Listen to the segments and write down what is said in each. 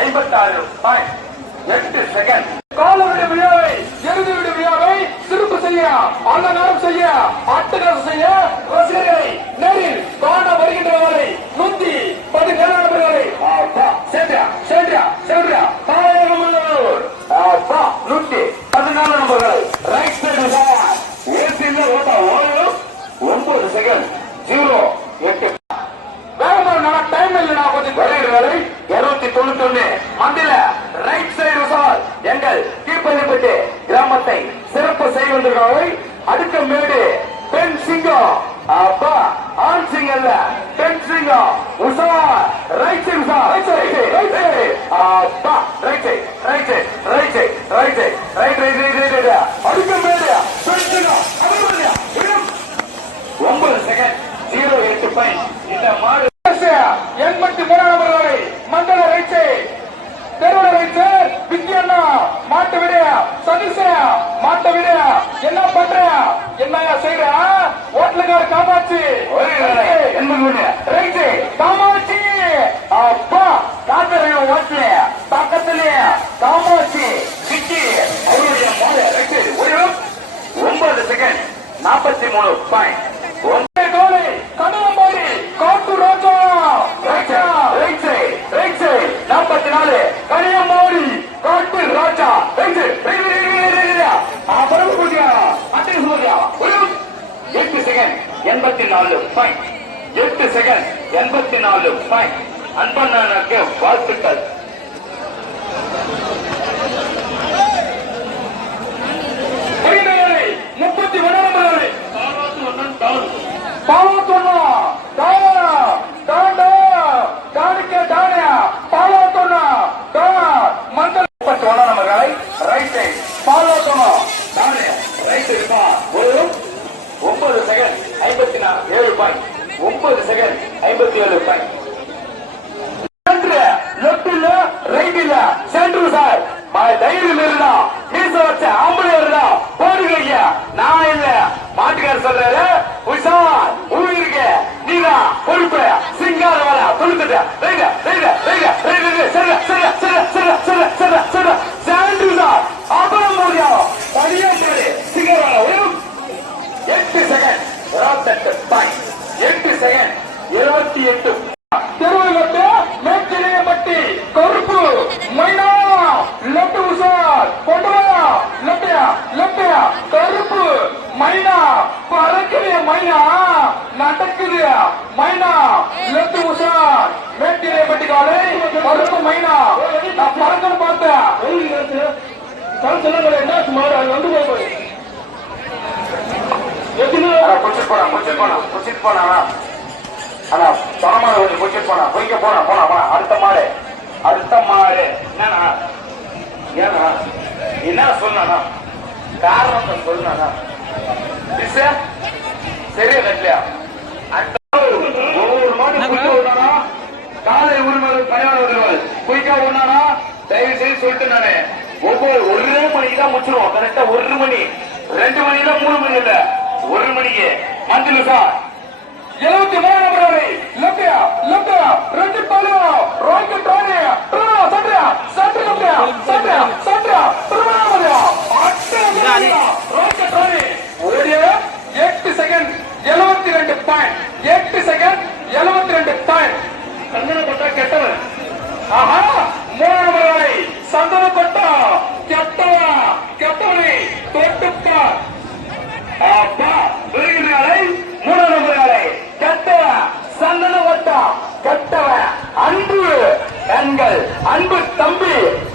50 கிராமத்தை சிறப்பு செய்து வந்திருக்காங்க. அடுத்த மேடு பெண் சிங்கம், அப்பா ஆண் சிங்கம் அல்ல, பெண் சிங்கம். Usha right side, Usha right side, right side, அப்பா right side, right side, right side, right side, right right right right. அடுத்த மேடு பெண் சிங்கம். 9 செகண்ட் 08 பாயிண்ட். இந்த மாடு 83 மண்டல ரைட் சைடு, தெருவுல ரைட் சைடு. விக்கி அண்ணா மாட்டு விட, சதீஷ் மாட்டு விட. என்ன பண்ற, என்னையா செய்யற? ஓட்டலுக்கார காமாட்சி ரைட் சைடு, காமாட்சி. அப்பா காத்தரைய ஓட்டல பக்கத்திலே காமாட்சி விக்கி அவருடைய மாடு right side. 9 second 43 point. Kanagambadi Kattu Raja right side, right side 44 Kaniyambadi Kattu Raja right side. 8 second 84 point. 8 second 84 point. அன்பண்ணனுக்கு வாழ்த்துக்கள். தைரியம் இருந்தா மீச வச்ச ஆம்பளை இருந்தா போடுங்க. நான் இல்ல மாட்டுக்கார சொல்றாரு. உஷா உயிருக்கு நீதான் பொறுப்பு. சிங்கார வேலை தொழுத்துட்ட அப்புறம் முடியும் தனியா போடு. சிங்கார வேலை 8 செகண்ட் 28 பாயிண்ட். 8 செகண்ட் 28. தெருவிலட்டு மேற்கிளையப்பட்டி கருப்பு மைனா லட்டு உஷார் கொண்டுவா லட்டியா லட்டியா கருப்பு மைனா பறக்குது மைனா நடக்குது மைனா லட்டு உஷார் மேற்கிளையப்பட்டி காலை கருப்பு மைனா. நான் பறக்கன்னு பார்த்தேன். என்ன மாடு அது வந்து முடிச்சுட்டு போனா ஆனா பணமான கொஞ்சம் முடிச்சுட்டு போனா பொய்க்க போனா போனா போனா. அடுத்த மாடு என்னன்னா ஏன்னா என்ன சொன்னா காரணத்தை சொன்னா சரியா கட்டலையா? ஒவ்வொரு மாடு குடிக்க விடனா காலை உரிமை பயணம் வருவாள் குயிக்கா ஒண்ணானா தயவு செய்து சொல்லிட்டு நானு ஒரே மணிக்கு தான் முடிச்சிருவோம். கரெக்டா 1 மணி 2 மணி தான் 3 மணி இல்ல 1 மணிக்கு. மஞ்சள் சார் 73 நம்பர் லப்பியா லப்பியா ரெண்டு பாலு ரோய்க்கு ட்ரானி சட்ரியா சட்ரியா சட்ரியா சட்ரியா பிரமாணமதியா அட்டா ரோய்க்கு ட்ரானி ஓடிய 8 செகண்ட் 72 பாயிண்ட். 8 second 72 point. சந்தன கொட்டா கெட்டவன். ஆஹா 3 நம்பர் சந்தன கொட்டா கெட்டவனை தொட்டுப்பா. அப்பா விருதுகளை 3 நம்பர் கெட்ட சந்தன கொட்டா கெட்டவன். அன்பு எங்கள் அன்பு தம்பி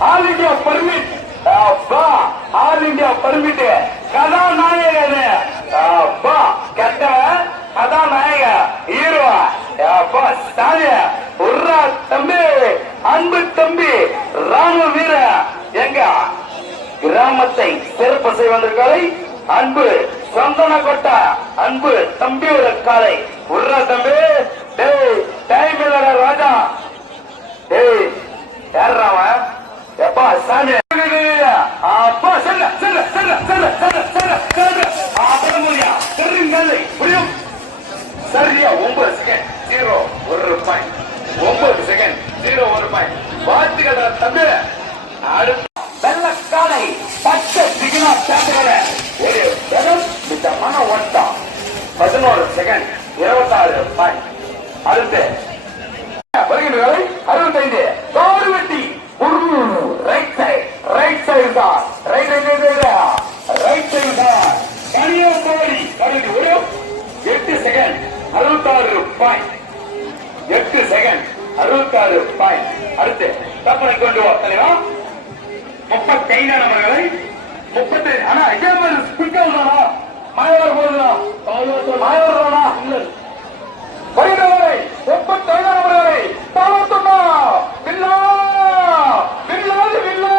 ஆல் இந்தியா பர்மிட். அப்பா ஆல் இந்தியா பர்மிட் கதாநாயகன். அப்பா கெட்டவன் கதாநாயக ஹீரோ. அப்பா சாலிய உர்ரா தம்பி அன்பு தம்பி ராம வீர எங்க கிராமத்தை சிறப்பு செய்ய வந்திருக்காலை அன்பு சந்தன கொட்டா அன்பு தம்பியோட காலை உர்ரா தம்பி. டேய் டைம் இல்லடா ராஜா. டேய் யாராவ எப்பா சாமி அப்பா செல்ல செல்ல செல்ல செல்ல செல்ல செல்ல செல்ல அப்புறம் முடியா தெரியுங்க புரியும். சரியா 9 செகண்ட் 0 பாயிண்ட். 9 second 0 point. வாழ்த்துக்கள் தம்பி. அடுத்த வெள்ளக்காலை பச்சை சிக்னா சாப்பிடுற ஒரு இடம் இந்த மன ஓட்டம் 11 செகண்ட் 26 பாயிண்ட். அடுத்து வருகின்றவை 65 தோடு வெட்டி ரைட் சைடு தான் ரைட் சைடு தான் கனியம்பாடி கருதி ஒரு 8 செகண்ட் 66 பாயிண்ட். 8 second 66 point. அடுத்து தப்பனை கொண்டு வா தலைவா. 35 நம்பர்களை 30 ஆனா இதே மாதிரி குயிக்கா விடுறானா மாயவர் போகுதுடா மாயவர்தானா இல்ல வருகிறவரை 35 நபர்களை பாவத்துமா வில்லா வில்லாது வில்லா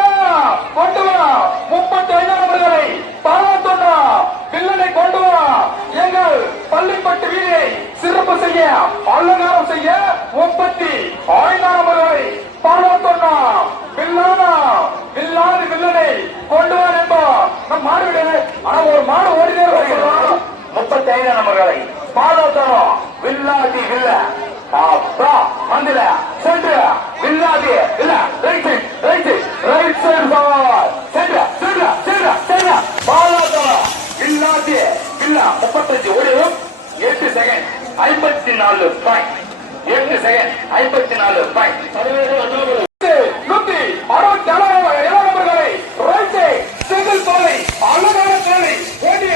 கொண்டு வா 35 நபர்களை பாவத்துமா வில்லனை கொண்டு வா எங்கள் பள்ளிப்பட்டு வீரை சிறப்பு செய்ய அலங்காரம் செய்ய 35 நபர்களை பாவத்துமா வில்லானா வில்லாது வில்லனை கொண்டு வா என்பா நம் மாடு விடு ஆனா ஒரு மாடு ஓடினே வருகிறோம் 35 நபர்களை பாலோத்தரம் வில்லாதி வில்ல அப்பா மந்திர சென்று வில்லாதி இல்ல right right right side sir சென்று சென்று சென்று சென்று பாலோத்தரம் வில்லாதி வில்ல 35 ஓடிடும் 8 செகண்ட் 54 பாயிண்ட் 8 செகண்ட் 54 பாயிண்ட் 167 நபர்களை ரைட் சிங்கிள் பாலை அழகான தேவை ஓடிய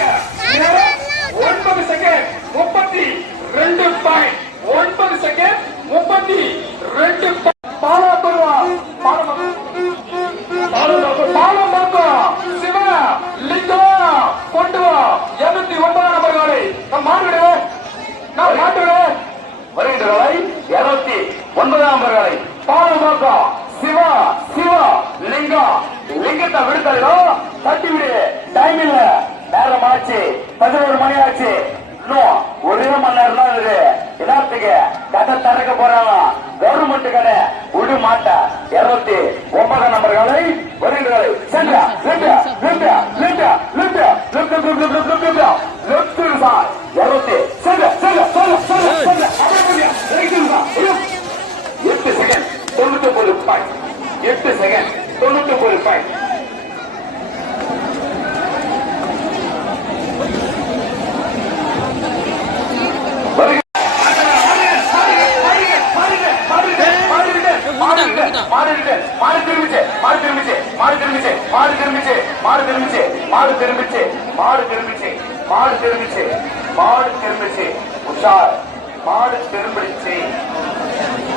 9 செகண்ட் 32 பாயிண்ட் 9 செகண்ட் 32 பாலா பருவா பாலமாக்கா சிவ லிங்கம் கொண்டு வா 209 நபர்களை நம் மாடு நான் மாட்டுவேன் வருகின்றவரை 209 நபர்களை பாலமாக்கா சிவா சிவா லிங்கம் லிங்கத்தை விடுதலோ தட்டி விடு டைம் இல்ல நேரம் ஆச்சு 11 மணி ஆச்சு இன்னும் 1 மணி நேரம் தான் இருக்கு இடத்துக்கு கடை திறக்க போறாங்க கவர்மெண்ட் கடை விடு மாட்ட 209 நபர்களை வருகிறவரை சென்றா லிண்டா லிண்டா லிண்டா லிண்டா லிண்டா லெப்ட் சார் 200 சென்ற சென்ற சென்ற சென்ற சென்ற 8 செகண்ட் 99 பாயிண்ட் 8 செகண்ட் 99 பாயிண்ட்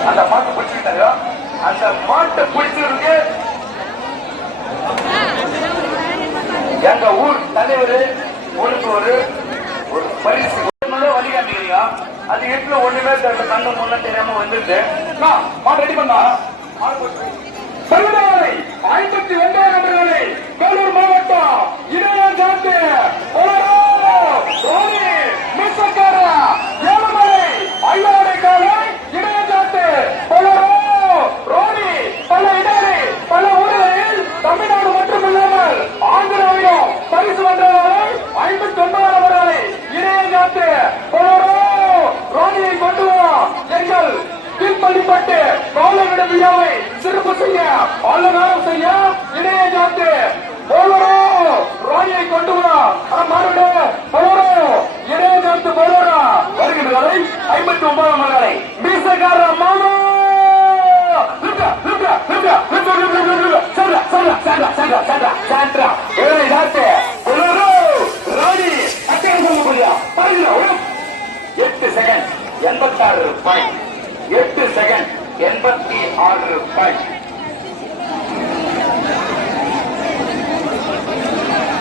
அந்த மாட்டு பிடிச்சிருக்காங்க அந்த மாட்டை பிடிச்சிருக்கு எங்க ஊர் தலைவர் ஊருக்கு ஒரு பரிசு வழிகாட்டுகிறீங்க அது எட்டுல ஒண்ணுமே தெரியல கண்ணு முன்ன தெரியாம வந்துட்டு மாடு ரெடி பண்ணா 59 நபர்களை வேலூர் மாவட்டம் இளைய ஜாத்து ஏழுமலை ஐயாவுடைய காலை இளைய ஜாத்து ரோனி பல இடரே பல ஊர்களில் தமிழ்நாடு மட்டுமில்லாமல் ஆந்திராவிலும் பரிசு வென்றவர்களை 59 நபர்களை இளைய ஜாத்து ரோனியை கொண்டு வா எங்கள் கீழ்பள்ளிப்பட்டு காலவிட விழாவை சிறப்பு செய்ய அலங்காரம் செய்ய இளைய ஜாத்து ரோனியை கொண்டு வா மாறுட இளைய ஜாத்து வருகின்றவரை 59 மகளை மீசக்கார மாமா8 செகண்ட் 86 பாயிண்ட் 8 செகண்ட் 86 பாயிண்ட்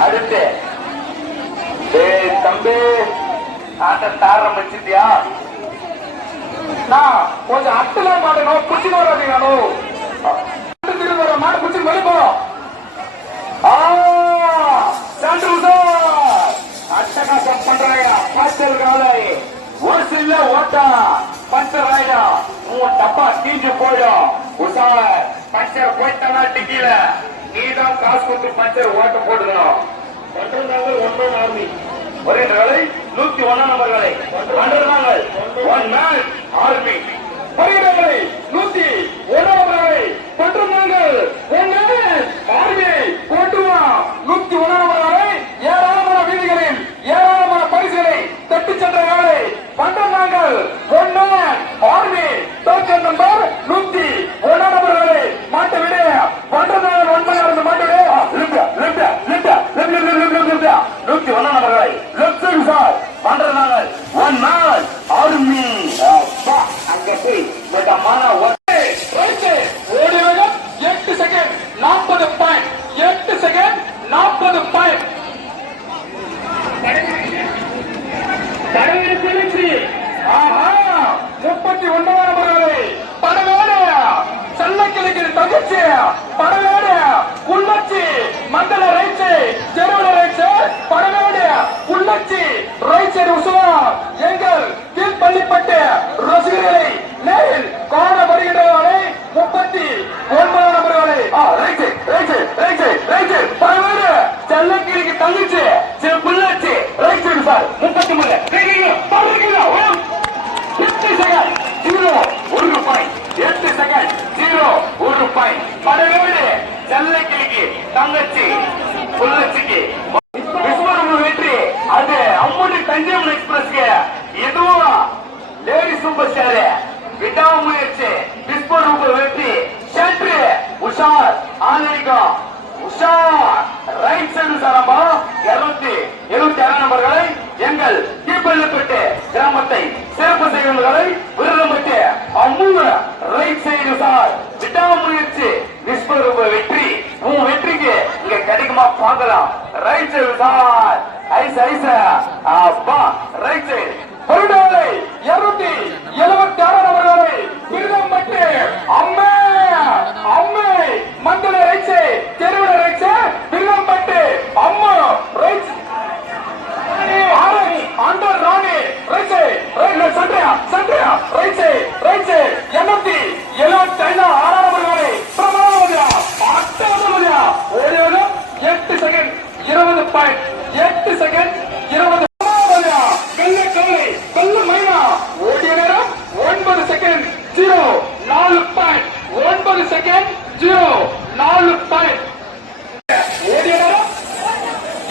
அடுத்து தம்பி ஆட்டத்தை ஆரம்பிச்சிட்டியா கொஞ்சம் அட்டல மாட்டணும் குச்சி வராதீங்க மாடு குச்சி வெளிப்போ அட்டகாசம் பண்றாங்க பாஸ்டர் காலை ஒரு சில ஓட்டா பஞ்சர் ஆயிடும் உன் டப்பா தீஞ்சு போயிடும் உஷார் பஞ்சர் போயிட்டா டிக்கில நீதான் காசு கொடுத்து பஞ்சர் ஓட்ட போட்டுக்கணும் ஒன்றும் ஆர்மி வருகின்றவர்களை 101 நபர்களை நாங்கள் 1 மேன் ஆர்மி வருகிறவர்களை 101 நபர்களை மற்றும் நாங்கள் 1 மேன் ஆர்மி போட்டுவா 101 நபர்களை ஏராளமான வீதிகளில் ஏராளமான பரிசுகளை தட்டி சென்ற வேலை மற்றும் நாங்கள் 1 மேன் ஆர்மி டோக்கன் நம்பர் 101 நபர்களை மாட்ட விட பண்றதாங்க 1 மணி மாட்ட விட 101 நபர்களை லெப்ட் சார் பண்றதாங்க 1 மேன் ஆர்மி அங்க போய் ஓடி 8 செகண்ட் 40 பாயிண்ட் 8 செகண்ட் 40 பாயிண்ட் கடவுளுக்கு வெற்றி. ஆஹா 39 நபர்களை படவேடு செல்லக்கிழக்கு தகுச்சி படவேடு உள்ளச்சி மண்டல ரைச்சு செருவட ரைச்சு படவேடு உள்ளச்சி ரைச்சர் உசுவா எங்கள் கீழ்பள்ளிப்பட்டு ரசிகர்களை நேரில் காண வருகின்றவர்களை 39 நபர்களை ரைச்சு ரைச்சு ரைச்சு ரைச்சு படவேடு செல்லக்கிழக்கு தகுச்சி புள்ளச்சி ரைச்சு சார் 33 ஒரு ரூபாய் 8 செகண்ட் 0 ஒரு ரூபாய் படவேடு செல்லக்கிளிக்கு தங்கச்சி புள்ளச்சிக்கு விஸ்வரூப வெற்றி. அது அம்மூடி கன்னியாகுமரி எக்ஸ்பிரஸ்க்கு இதுவும் லேடி சூப்பர் ஸ்டார் விடாமுயற்சி விஸ்வரூப வெற்றி. ஷட்ரு உஷார் ஆனரிகம் உஷார் ரைட் சைடு சாரம்பா 276 நபர்களை எங்கள் கீழ்பள்ளிப்பட்டு கிராமத்தை சிறப்பு செய்வர்களை Viruthampattu Ammur right side sir விடாமுயற்சி விஸ்வரூப வெற்றி. உன் வெற்றிக்கு இங்க கிடைக்குமா பார்க்கலாம். ரைட் சைடு சார் ஐஸ் ஐஸ் அப்பா ரைட் சைடு பொருடாலை 276 நபர்களை விருதம்பட்டு அம்மே அம்மே மண்டல ரைட்சே தெருவிட ரைட்சே விருதம்பட்டு அம்மா ரைட் அண்டர் ராணி ரைட்சே ரைட் சண்டையா சண்டையா ரைட்சே ரைட்சே 875 நபர்களை பிரமாணமதியா 8 செகண்ட் 20 பாயிண்ட் 8 செகண்ட் 20 கள்ளக்கவலை கள்ள மைனா ஓடிய நேரம் 9 செகண்ட் 0 4 பாயிண்ட் 9 செகண்ட் 0 4 பாயிண்ட் ஓடிய நேரம்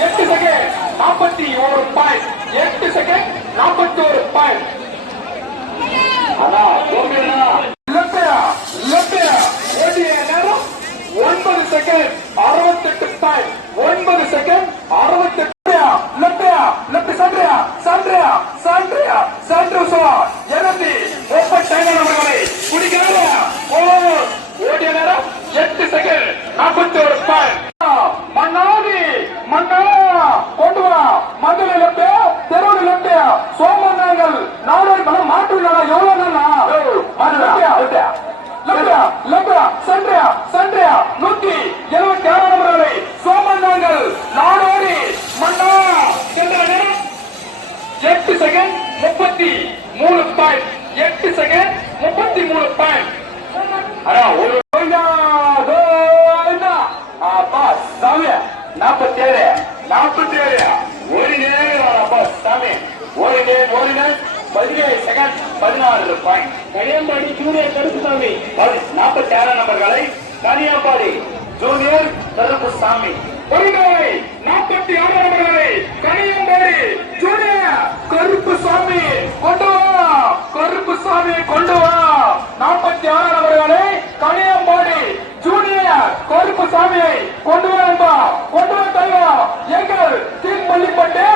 8 செகண்ட் 41 பாயிண்ட் 8 செகண்ட் 41 பாயிண்ட். லெப்டியா லெப்டியா ஓடிய நேரம் 9 செகண்ட் 68 பாயிண்ட் 9 செகண்ட் 68 லெப்டியா லெப்டி சண்டையா சண்டையா சண்டையா சண்ட்ருசோ 35 நபர்களை குடிக்கிறாங்க. ஓடிய நேரம் 8 செகண்ட் 41 பாயிண்ட். மன்னாதி மன்னா கொண்டு வா மண்டல லெப்டியா தெருவில் லெப்டியா சோமநாங்கள் நாடோடி மனம் மாட்டுள்ளா எவ்வளவு நாளா லெப்டியா லெப்டியா லெப்டியா சண்டையா சண்டையா 176 நபர்களை சோமநாங்கள் நாடோடி மன்னா சென்ற நேரம் 8 செகண்ட் 33 பாயிண்ட் 8 செகண்ட் 33 பாயிண்ட். ஒரு 47 ஒரு நேரம் சாமி ஒரு 17 செகண்ட் 16 பாயிண்ட். கனியாம்பாடி ஜூனியர் கருப்புசாமி 46 நபர்களை கனியாம்பாடி ஜூனியர் கருப்புசாமி 46 நபர்களை கனியாம்பாடி ஜூனியர் கருப்புசாமி கொண்டு வா கருப்புசாமி கொண்டு வா 46 நபர்களை கனியாம்பாடி ஜூனியர் கருப்புசாமியை கொண்டு வா கொண்டு வா தலைவா எங்கள் கீழ்பள்ளிப்பட்டு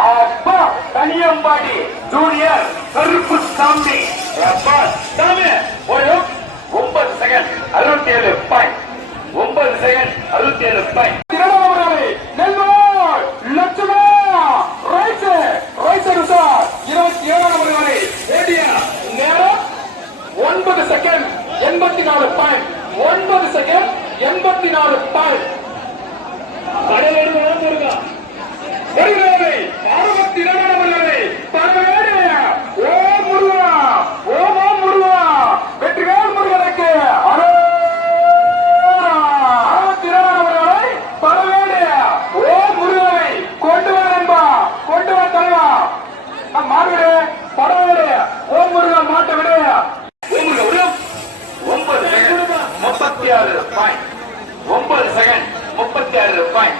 அப்பா கனியம்பாடி ஜூனியர் கருப்புசாமி அப்பா சாமி ஒரு 9 second 67 point 9 second 67 point. Nelvai லட்சுமா ரைசே ரைசர் சார் 27 நபர்களை ஓடிய நேரம் 9 செகண்ட் 84 பாயிண்ட் 9 செகண்ட் 84 பாயிண்ட். கடலோடு வளர்ந்துருக்கா வருகிறவரை 62 நபர்களை பரவேடு ஓ முருகா ஓ முருகா வெற்றிவேல் முருகனுக்கு 62 நபர்களை பரவேடு ஓ முருகனை கொண்டு வா நண்பா கொண்டு வா தலைவா மாறுவிடு பரவேடு ஓ முருகன் மாட்ட விடு ஓ Murugan 9 second 36 point 9 second 36 point.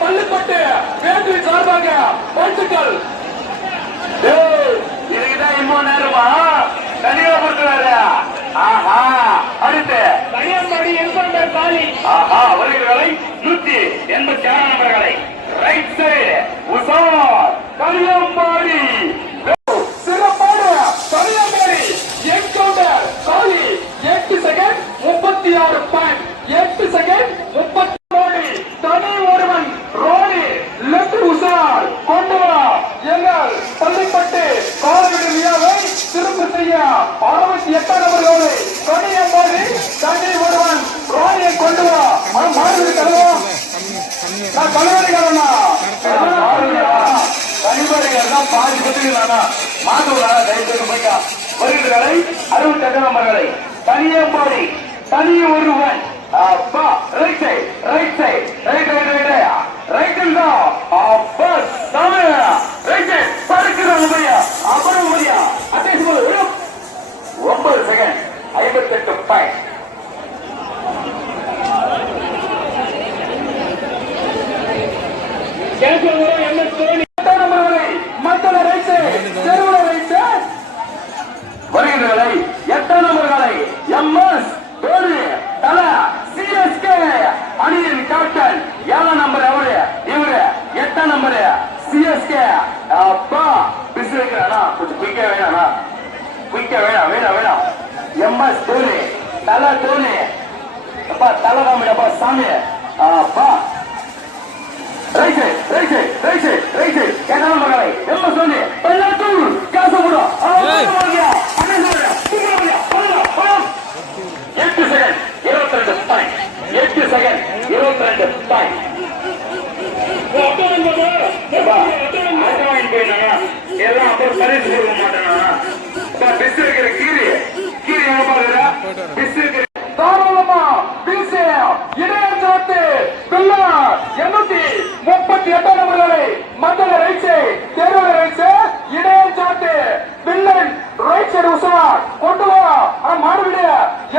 Pallipattu வேட்டு சார்பாக வாழ்த்துக்கள். இதுக்குதான் இவ்வளவு நேரமா தனியா கொடுக்கிறாரு. ஆஹா அடுத்து கனியாம்பாடி என்கவுண்டர் ஆஹா வருகிறவர்களை 186 நபர்களை ரைட் சைடு உசார் கலியம்பாடி சிறப்பான கலியம்பாடி என்கவுண்டர் காலி 8 செகண்ட் 36.8 செகண்ட் 30 தனி ஒருவன் ரோலி லெப்ட் உசார் கொண்டு வா எங்கள் பள்ளிப்பட்டு காலவிடுவியாவை திரும்ப செய்ய 68 நபர்களோடு கலியம்பாடி தனி ஒருவன் ரோலியை கொண்டு வா மாறுவது கலவா நான் கலவரிக்காரண்ணா கனிமறிகள் பாதி பத்துக்கலானா மாட்டுவா தயவுசெய்து போய்க்கா வருகிறவர்களை 68 நம்பர்களை கலியம்பாடி தனி ஒருவன் அப்பா right side right side right அப்பா சாமி ரைட் சைடு பறக்குறாங்க பையா அப்புறம் முடியா அட்டேஸ் போது 9 செகண்ட் 58 பாயிண்ட் வருகின்றவர்களை 8 நம்பர்களை எம்எஸ் தல சிஎஸ்கே அணியின் கேப்டன் 7 நம்பர் அவரு இவரு 8 நம்பர் சிஎஸ்கே அப்பா பிஸ் வைக்கிறானா கொஞ்சம் குயிக்கா வேணாண்ணா குயிக்கா வேணாம் எம்எஸ் தோனி தல தோனி அப்பா தல காமிடப்பா சாமி அப்பா ரைட் சைடு 8 நம்பர்களை எம்எஸ் தோனி பல்லாத்தூர் காசமுடா 8 செகண்ட் 22 பாயிண்ட் 8 செகண்ட் 22 பாயிண்ட் எல்லாம் அப்புறம் பரிசு கொடுக்க மாட்டேனா பிஸ் இருக்கிற கீரி எங்க பாருங்க பிஸ் இருக்கிற தாராளமா பிஸ் இடையாட்டு பில்லா 838 நம்பர்களை மண்டல ரைட் சைடு தேர்வு ரைட் சைடு இடையாட்டு பில்லன் ரைட் சைடு உசவா கொண்டு வா மாடுவிடு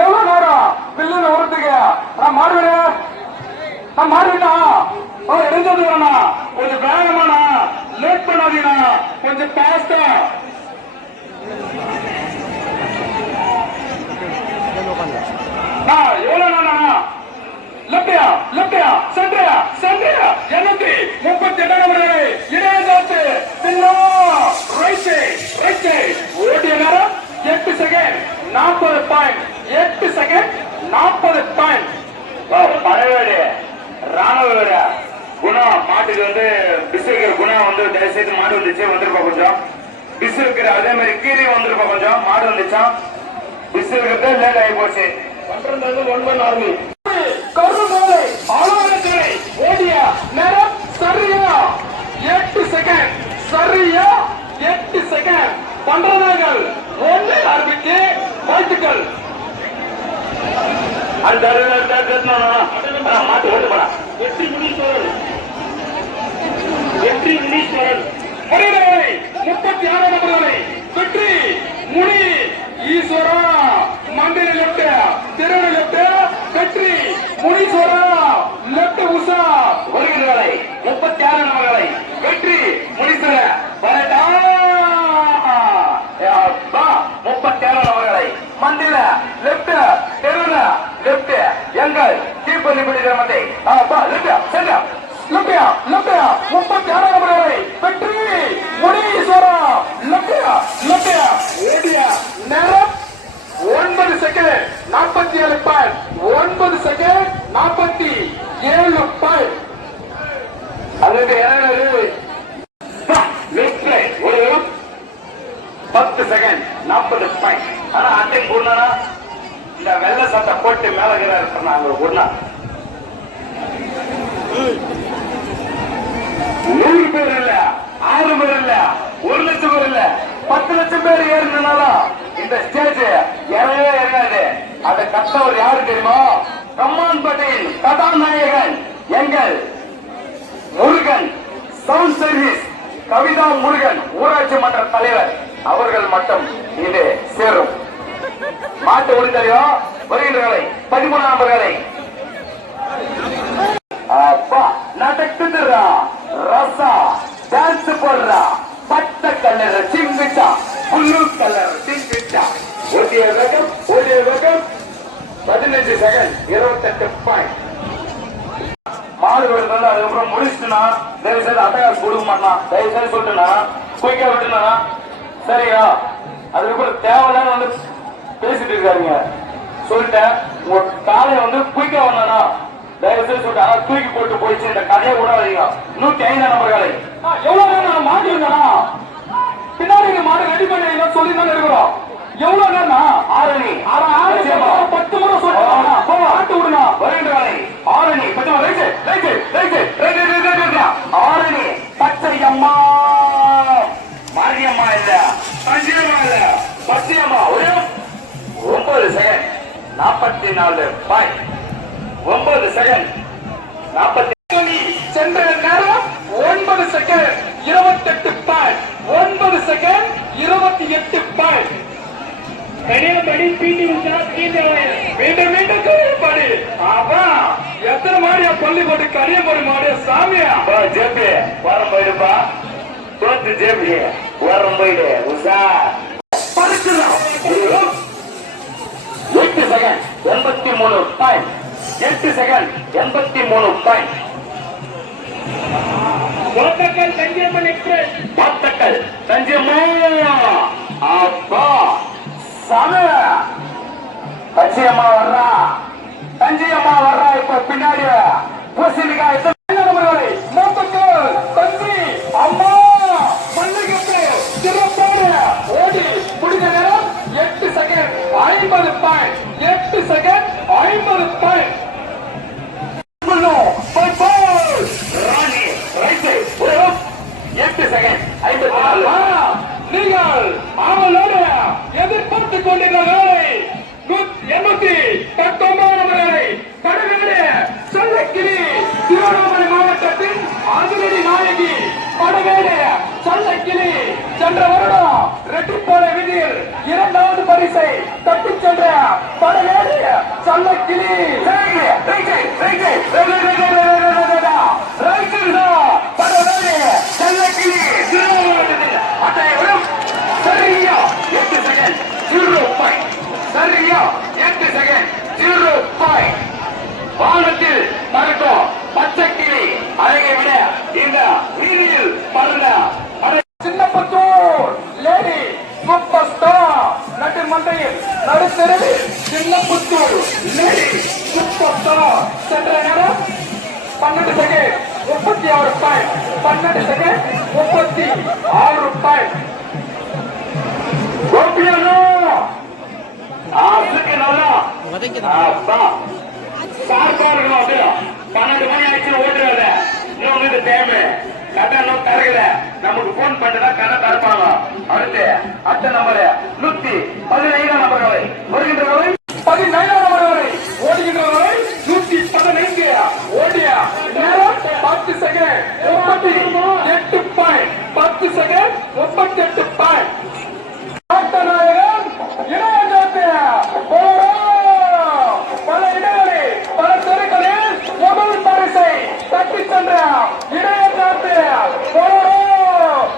எவ்வளவு நேரம் பில்லன் உரத்துக்கு மாடுவிடு மாடுவிடா இடைஞ்சது வேணா கொஞ்சம் வேகமாண்ணா லேட் பண்ணாதீங்கண்ணா கொஞ்சம் பாஸ்டா எவ்வளவு நேரம்ண்ணா லெப்டியா சென்ட்ரியா 838 நம்பர்களை இடையாட்டு பில்லா ரைட் சைடு ஓடிய நேரம் 8 செகண்ட் 40 பாயிண்ட் 8 செகண்ட் 40 பாயிண்ட் பழையவேடு ராணுவ குணா மாட்டுக்கு வந்து பிஸ் வைக்கிற குணா வந்து தயவுசெய்து மாடு வந்துச்சு வந்துருப்பா கொஞ்சம் பிஸ் வைக்கிற அதே மாதிரி கீரி வந்துருப்பா கொஞ்சம் மாடு வந்துச்சா பிஸ் வைக்கிறது லேட் ஆகி போச்சு பண்றது 1 ஆர்மி கருணாலை ஆலோசனை ஓடிய நேரம் சரியா 8 செகண்ட் பண்றதார்கள் 1 ஆர்மிக்கு வாழ்த்துக்கள் அந்த மாட்டு ஓட்டு போடா வெற்றி முனீஸ்வரன் 36 நபர்களை வெற்றி முனி ஈஸ்வரா மந்திரி லெப்ட் திறன லெப்ட் வெற்றி முனீஸ்வரா லெப்ட் உஷா வருகிறவர்களை 36 நபர்களை வெற்றி முனீஸ்வர வரட்டா 37 நபர்களை மந்திர லெப்ட் தெருல லெப்ட் எங்கள் தீப்பள்ளி கிராமத்தை லெப்டியா 36 நபர்களை வெற்றி முனீஸ்வரா லெப்டியா ஓடியா நேரம் 9 செகண்ட் 47 பாயிண்ட் 9 செகண்ட் 47 பாயிண்ட் அதுக்கு ஒரு 10 செகண்ட் 40 பாயிண்ட் ஆனா அட்டை போடனா இந்த வெள்ளை சட்டை போட்டு மேல சொன்னாங்க ஒண்ணா 100 பேர் இல்ல 6 பேர் இல்ல 1 லட்சம் பேர் இல்ல 10 லட்சம் பேர் ஏறினாலும் இந்த ஸ்டேஜ் ஏறவே இறங்காது. அதை கத்தவர் யாரு தெரியுமா? கம்மான் பட்டேல் கதாநாயகன் எங்கள் முருகன் சவுண்ட் சர்வீஸ் கவிதா முருகன் ஊராட்சி மன்ற தலைவர் அவர்கள் மட்டும் இது சேரும். மாட்டு ஒளிந்தலையோ வருகின்றவர்களை 13 நபர்களை அப்பா நடக்குதுரா ரசா டான்ஸ் போடுறா பட்ட கலர் சிம்பிட்டா புல்லு கலர் சிம்பிட்டா ஓடிய வேகம் 15 செகண்ட் 28 பாயிண்ட். மாடு வருது அதுக்கப்புறம் முடிச்சுட்டுனா தயவு செய்து அட்டகாசு கொடுக்க மாட்டான். தயவு செய்து சொல்லிட்டுனா குயிக்கா விட்டுனா சரியா. அதுக்கப்புறம் தேவையில்லாம வந்து பேசிட்டு இருக்காருங்க. சொல்லிட்டேன் உங்க காலையை வந்து குயிக்கா வந்தானா தயவு செய்து சொல்லிட்டு ஆனா தூக்கி போட்டு போயிடுச்சு. இந்த கதையை கூட வைங்க. 105 நம்பர் காலை எவ்வளவு நேரம் மாடு இருந்தானா பின்னாடி மாடு ரெடி பண்ணி சொல்லி தான் இருக்கிறோம். எவ்வளவு நேரம் ஆரணி 10 முறை சொல்லுங்க ஆட்டு விடுங்க வருகின்றானே ஆரணி ஆரணி பச்சையம்மா மாரியம்மா இல்ல பஞ்சயம்மா இல்ல பச்சையம்மா ஒரு 9 செகண்ட் 44 பாயிண்ட். 9 செகண்ட் 40 சென்ற நேரம் 9 செகண்ட் 28 பாயிண்ட். 9 second 28 point. கனியப்படி பிடி உஷா மீண்டும் மீண்டும் கனியப்படி எத்தனை மாடியா பள்ளி போட்டு கனியப்படி மாடியா சாமியா ஜேபி வரம் போயிடுப்பா தோத்து ஜேபி வரம் போயிடு Usha 8 second 83 point. 8 second 83 point. Kothakal Thanjaiyamman express Kothakal Thanjaiyamma அப்பா சாமி தஞ்சையம்மா வர்றா தஞ்சையம்மா வர்றா. இப்ப பின்னாடி பூசணிக்கா மூத்தக்கல் தஞ்சி அம்மா மல்லிகப்பு சிறப்பாடு ஓடி முடிந்த நேரம் 8 second 50 point. 8 second 50 point. Rani right 8 second 54. நீங்கள் அவளோடு எதிர்பார்த்துக் கொண்டிருந்த வேலை 819 நம்பரை படவேடு சல்லக்கிளி திருவண்ணாமலை மாவட்டத்தின் அதிரடி நாயகி படவேடு சல்லக்கிளி சென்ற வருடம் ரெட்டிப்பாளை விதியில் 2வது பரிசை தட்டிச் சென்ற படவேடு சல்லக்கிளி சரியா 8 செகண்ட் 0 பாயிண்ட். சரியா 8 செகண்ட் 0 பாயிண்ட். வானத்தில் பறக்கும் பச்சைக்கிளி அழகை விட இந்த வீதியில் பறந்த சின்னப்பத்தூர் லேடி சூப்பர் ஸ்டார் நட்டு மண்டையில் நடுத்தெருவில் சின்னப்பத்தூர் லேடி சூப்பர் ஸ்டார் சென்ற நேரம் 12 செகண்ட் 36 பாயிண்ட். 12 second 36 point. சார்பா இருக்கணும் அப்படியே 12 மணி ஆயிடுச்சு ஓட்டுறாங்க. இன்னும் இது டைம் கதை இன்னும் தரகல நமக்கு போன் பண்ணிட்டா கதை தரப்பாங்க. அடுத்து அடுத்த நம்பர் 115 நம்பர்களை வருகின்றவரை 17 நம்பர்களை ஓடுகின்றவரை 115 ஓடிய நேரம் 10 செகண்ட் 38 பாயிண்ட். 10 second 38 point. நாயகன் இளையராஜா பல இடங்களில் பல தெருக்களில் முதல் பரிசை தட்டி சென்ற இளையராஜா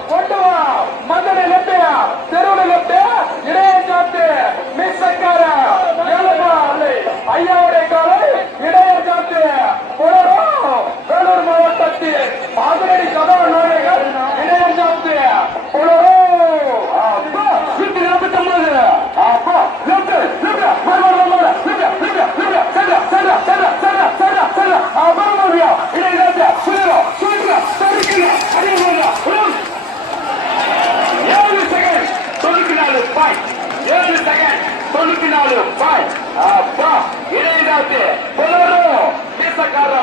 கொண்டு வா மதுரை லெப்டியா தெருவில் லெப்டியா இளையராஜா மிஸ்ஸக்கார ஐயாவுடைய காலை இளையராஜா வேலூர் மாவட்டத்தில் அதிரடி கதாநாயகர் இளையராஜா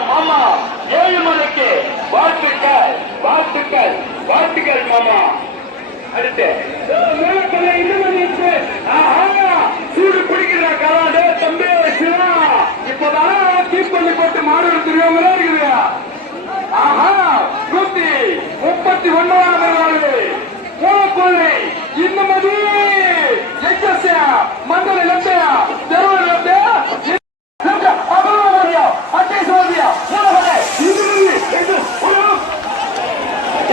மாமா ஏழுமலைக்கு வாழ்த்துக்கள் வாழ்த்துக்கள் வாழ்த்துக்கள் மாமா. அடுத்து சூடு பிடிக்கிற கலாண்டு தம்பி இப்பதான் தீப்பள்ளி போட்டு மாடு தெரியாமலே இருக்குது. ஆஹா 139 மூலக்கொள்ளை இன்னமதி மண்டல லட்சயா தெருவில் லட்சயா அட்டை சோதியா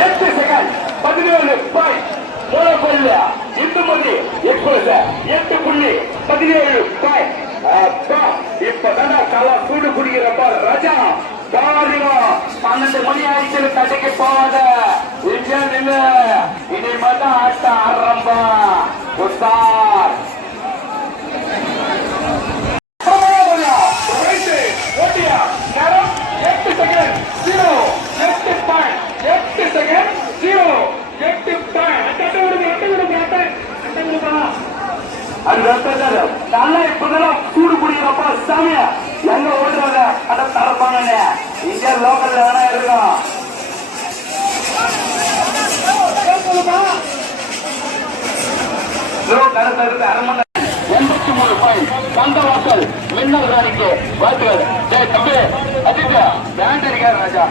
8 செகண்ட் 17 பாயிண்ட். மூலக்கொள்ள இந்துமதி எக்ஸ்பிரஸ் 8.17 பாயிண்ட். இப்பதான் கலா அதிகம் 12 மணி ஆயிடுச்சு கடைக்கு போவாத இங்கே நில்லு இனிமேதான் ஆட்டம் ஆரம்பம் உஸ்தார் நல்லா இப்பதான் சூடு குடிக்கிறப்ப சாமியா எங்க ஓடுறாங்க அட தரப்பாங்க இங்க லோக்கல்ல வேணா இருக்கும் கடத்தருக்கு 83 பாயிண்ட் பந்தவாசல் மின்னல் ராணிக்கு வாழ்த்துகள் ஜெய் தம்பி அஜித் பேண்ட் அடிக்காரு ராஜா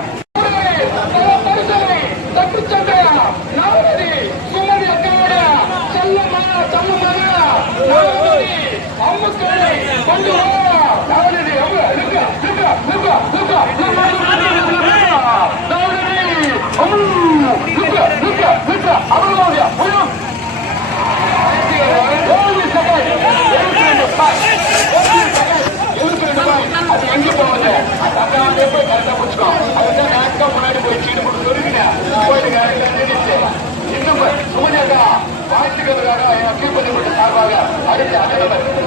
அது எங்க போகுது அந்த போய் கரெக்டா முடிச்சுக்கோ அதுதான் கரெக்டா முன்னாடி போய் சீடு போட்டு போயிட்டு கரெக்டா நின்றுச்சு இன்னும் சுமதியாக்கா வாழ்த்துக்கிறதுக்காக கீழ்பதி சார்பாக அடுத்த